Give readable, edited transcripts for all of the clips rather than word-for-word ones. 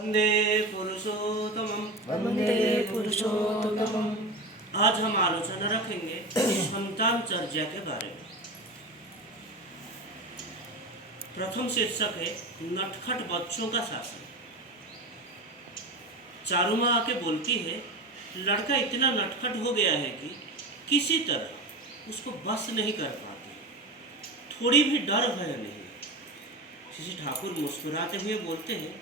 वंदे पुरुषोत्तमम्। वंदे पुरुषोत्तमम्। आज हम आलोचना रखेंगे संतान चर्चा के बारे में। प्रथम शीर्षक है नटखट बच्चों का शासन। चारू माँ आके बोलती है, लड़का इतना नटखट हो गया है कि किसी तरह उसको बस नहीं कर पाती, थोड़ी भी डर भय नहीं। श्री ठाकुर मुस्कुराते हुए बोलते हैं,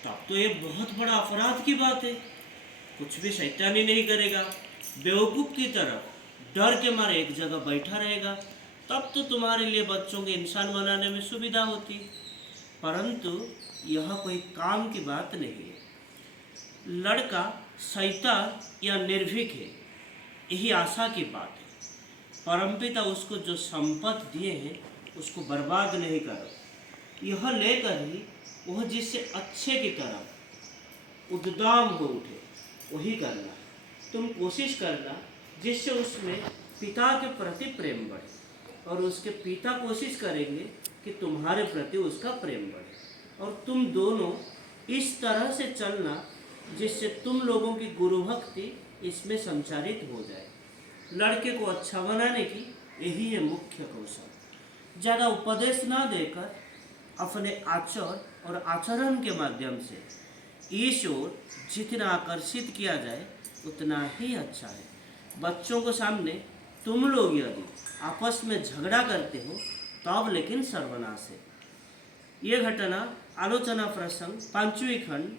तब तो ये बहुत बड़ा अपराध की बात है। कुछ भी शैतानी नहीं करेगा, बेवकूफ़ की तरह डर के मारे एक जगह बैठा रहेगा, तब तो तुम्हारे लिए बच्चों के इंसान बनाने में सुविधा होती। परंतु यह कोई काम की बात नहीं है। लड़का शैतान या निर्भीक है, यही आशा की बात है। परमपिता उसको जो संपत्ति दिए हैं उसको बर्बाद नहीं करो, यह लेकर ही वह जिससे अच्छे की तरफ उद्दाम हो उठे वही करना। तुम कोशिश करना जिससे उसमें पिता के प्रति प्रेम बढ़े, और उसके पिता कोशिश करेंगे कि तुम्हारे प्रति उसका प्रेम बढ़े, और तुम दोनों इस तरह से चलना जिससे तुम लोगों की गुरु भक्ति इसमें संचारित हो जाए। लड़के को अच्छा बनाने की यही है मुख्य कौशल। ज़्यादा उपदेश ना देकर अपने आचर और आचरण के माध्यम से ईश्वर जितना आकर्षित किया जाए उतना ही अच्छा है। बच्चों को सामने तुम लोग यदि आपस में झगड़ा करते हो तब लेकिन सर्वनाश है। ये घटना आलोचना प्रसंग 5वीं खंड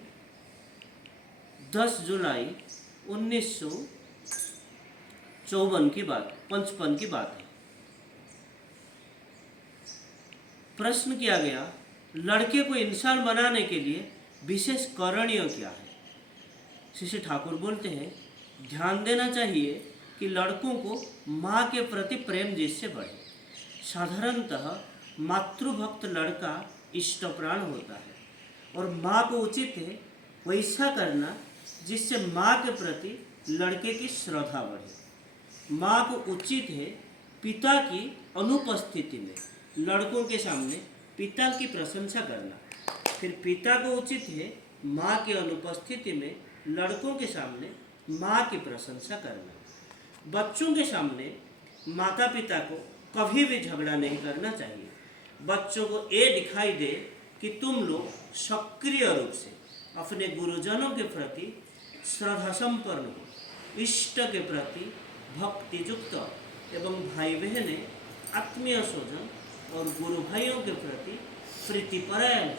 10 जुलाई 1954 की बात 55 की बात है। प्रश्न किया गया, लड़के को इंसान बनाने के लिए विशेष करणीय क्या है। श्री ठाकुर बोलते हैं, ध्यान देना चाहिए कि लड़कों को माँ के प्रति प्रेम जिससे बढ़े। साधारणतः मातृभक्त लड़का इष्टप्राण होता है, और माँ को उचित है वैसा करना जिससे माँ के प्रति लड़के की श्रद्धा बढ़े। माँ को उचित है पिता की अनुपस्थिति में लड़कों के सामने पिता की प्रशंसा करना, फिर पिता को उचित है माँ की अनुपस्थिति में लड़कों के सामने माँ की प्रशंसा करना। बच्चों के सामने माता पिता को कभी भी झगड़ा नहीं करना चाहिए। बच्चों को ये दिखाई दे कि तुम लोग सक्रिय रूप से अपने गुरुजनों के प्रति श्रद्धा संपन्न हो, इष्ट के प्रति भक्ति युक्त एवं भाई बहने आत्मीय स्वजन और गुरु भाइयों के प्रति प्रीतिपरायण हो।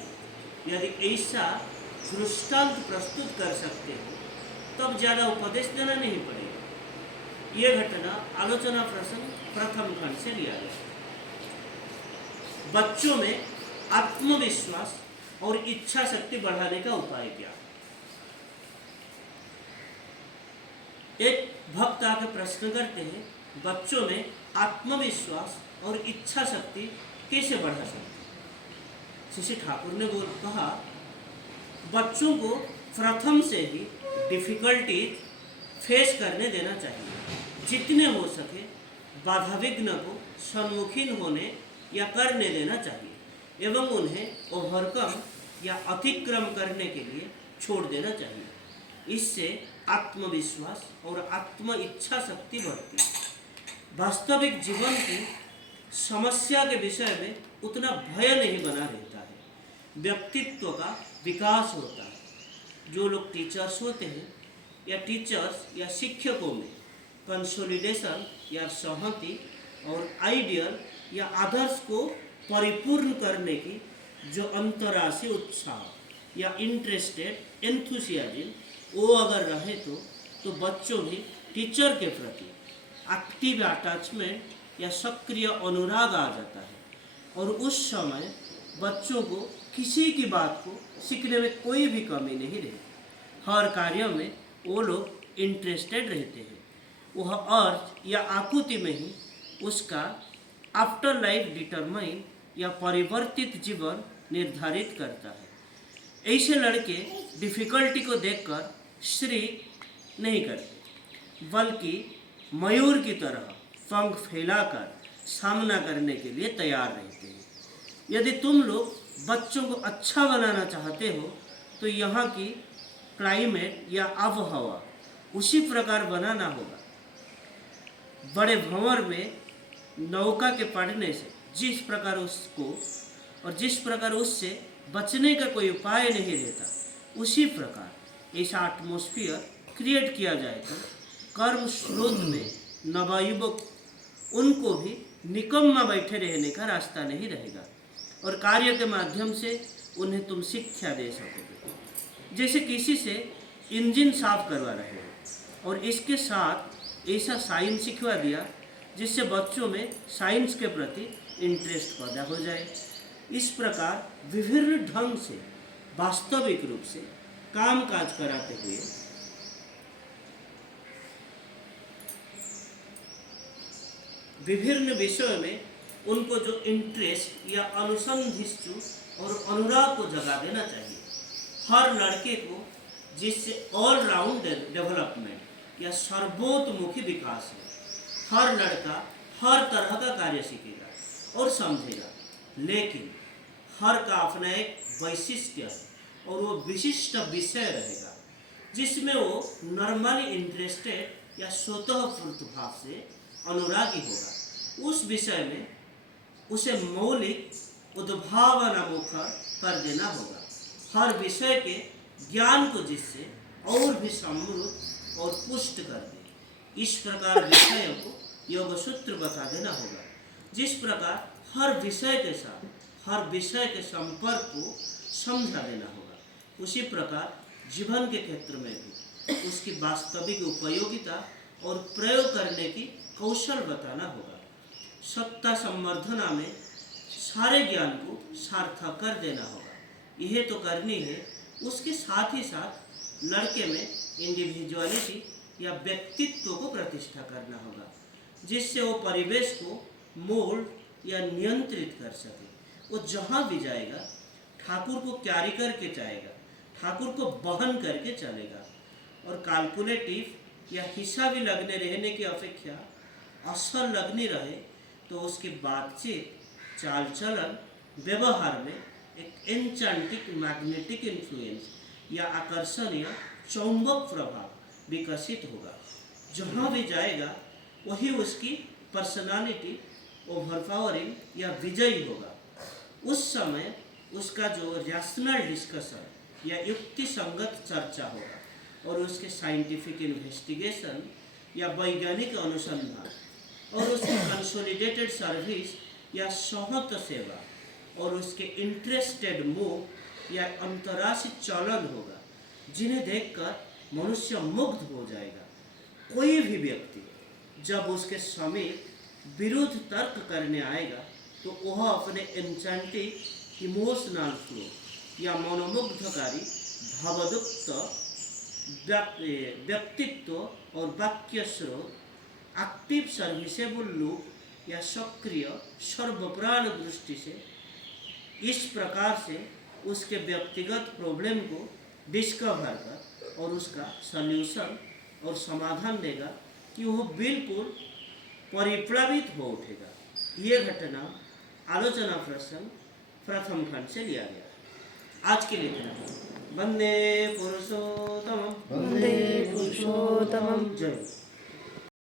यदि ऐसा दृष्टांत प्रस्तुत कर सकते हो तब ज़्यादा उपदेश देना नहीं पड़ेगा। ये घटना आलोचना प्रसंग प्रथम खंड से लिया गया। बच्चों में आत्मविश्वास और इच्छा शक्ति बढ़ाने का उपाय क्या। एक भक्त आके प्रश्न करते हैं, बच्चों में आत्मविश्वास और इच्छा शक्ति कैसे बढ़ा सकते। श्री ठाकुर ने कहा, बच्चों को प्रथम से ही डिफिकल्टीज फेस करने देना चाहिए। जितने हो सके बाधा विघ्न को सम्मुखीन होने या करने देना चाहिए एवं उन्हें ओवरकम या अतिक्रम करने के लिए छोड़ देना चाहिए। इससे आत्मविश्वास और आत्म इच्छा शक्ति बढ़ती है। वास्तविक जीवन की समस्या के विषय में उतना भय नहीं बना रहता है, व्यक्तित्व का विकास होता है। जो लोग टीचर्स होते हैं या टीचर्स या शिक्षकों में कंसोलिडेशन या सहमति और आइडियल या आदर्श को परिपूर्ण करने की जो अंतर्राशि उत्साह या इंटरेस्टेड एंथुसियाज्म वो अगर रहे तो बच्चों भी टीचर के प्रति एक्टिव अटैचमेंट या सक्रिय अनुराग आ जाता है, और उस समय बच्चों को किसी की बात को सीखने में कोई भी कमी नहीं रहती। हर कार्य में वो लोग इंटरेस्टेड रहते हैं। वह अर्थ या आकुति में ही उसका आफ्टर लाइफ डिटरमाइन या परिवर्तित जीवन निर्धारित करता है। ऐसे लड़के डिफ़िकल्टी को देखकर श्री नहीं करते, बल्कि मयूर की तरह पंख फैलाकर सामना करने के लिए तैयार रहते हैं। यदि तुम लोग बच्चों को अच्छा बनाना चाहते हो तो यहाँ की क्लाइमेट या आबहवा उसी प्रकार बनाना होगा। बड़े भंवर में नौका के पड़ने से जिस प्रकार उसको और जिस प्रकार उससे बचने का कोई उपाय नहीं रहता, उसी प्रकार ऐसा एटमॉस्फेयर क्रिएट किया जाए तो कर्म स्रोत में नवयुवक उनको भी निकम्मा बैठे रहने का रास्ता नहीं रहेगा और कार्य के माध्यम से उन्हें तुम शिक्षा दे सकोगे। जैसे किसी से इंजन साफ करवा रहे हो और इसके साथ ऐसा साइंस सिखवा दिया जिससे बच्चों में साइंस के प्रति इंटरेस्ट पैदा हो जाए। इस प्रकार विभिन्न ढंग से वास्तविक रूप से काम काज कराते हुए विभिन्न विषयों में उनको जो इंटरेस्ट या अनुसंधिष्टु और अनुराग को जगा देना चाहिए। हर लड़के को जिससे ऑलराउंड डेवलपमेंट या सर्वोतमुखी विकास है। हर लड़का हर तरह का कार्य सीखेगा और समझेगा, लेकिन हर का अपना एक वैशिष्ट्य है और वो विशिष्ट विषय रहेगा जिसमें वो नॉर्मली इंटरेस्टेड या स्वतःस्फूर्त भाव से अनुरागी होगा। उस विषय में उसे मौलिक उद्भावना मुखर कर देना होगा, हर विषय के ज्ञान को जिससे और भी समृद्ध और पुष्ट कर दे। इस प्रकार विषयों को योग सूत्र बता देना होगा, जिस प्रकार हर विषय के साथ हर विषय के संपर्क को समझा देना होगा। उसी प्रकार जीवन के क्षेत्र में भी उसकी वास्तविक उपयोगिता और प्रयोग करने की कौशल बताना होगा। सत्ता संवर्धना में सारे ज्ञान को सार्थक कर देना होगा। यह तो करनी है, उसके साथ ही साथ लड़के में इंडिविजुअलिटी या व्यक्तित्व को प्रतिष्ठा करना होगा, जिससे वो परिवेश को मोल्ड या नियंत्रित कर सके। वो जहाँ भी जाएगा ठाकुर को कैरी करके जाएगा, ठाकुर को वहन करके चलेगा और कैलकुलेटिव या हिसाबी लगने रहने की अपेक्षा असल लगनी रहे तो उसकी बातचीत, चाल चलन, व्यवहार में एक एन्चेंटिक मैग्नेटिक इन्फ्लुएंस या आकर्षणीय चौंबक प्रभाव विकसित होगा। जहाँ भी जाएगा वही उसकी पर्सनालिटी ओवरपावरिंग या विजयी होगा। उस समय उसका जो रैशनल डिस्कशन या युक्ति संगत चर्चा होगा और उसके साइंटिफिक इन्वेस्टिगेशन या वैज्ञानिक अनुसंधान और उसकी कंसोलिडेटेड सर्विस या सहत सेवा और उसके इंटरेस्टेड मूव या अंतर्राष्ट्रीय चलन होगा, जिन्हें देखकर मनुष्य मुग्ध हो जाएगा। कोई भी व्यक्ति जब उसके समीप विरुद्ध तर्क करने आएगा तो वह अपने एन्चेंटिक इमोशनल फ्लो या मनोमुग्धकारी भावयुक्त व्यक्तित्व और वाक्य स्रोत, एक्टिव सर्विसेबल लूप या सक्रिय सर्वप्राण दृष्टि से इस प्रकार से उसके व्यक्तिगत प्रॉब्लम को डिस्कवर कर और उसका सल्यूशन और समाधान देगा कि वह बिल्कुल परिप्लावित हो उठेगा। ये घटना आलोचना प्रसंग प्रथम खंड से लिया गया। आज के लिए वंदे पुरुषोत्तम वंदे पुरुषोत्तमं जय।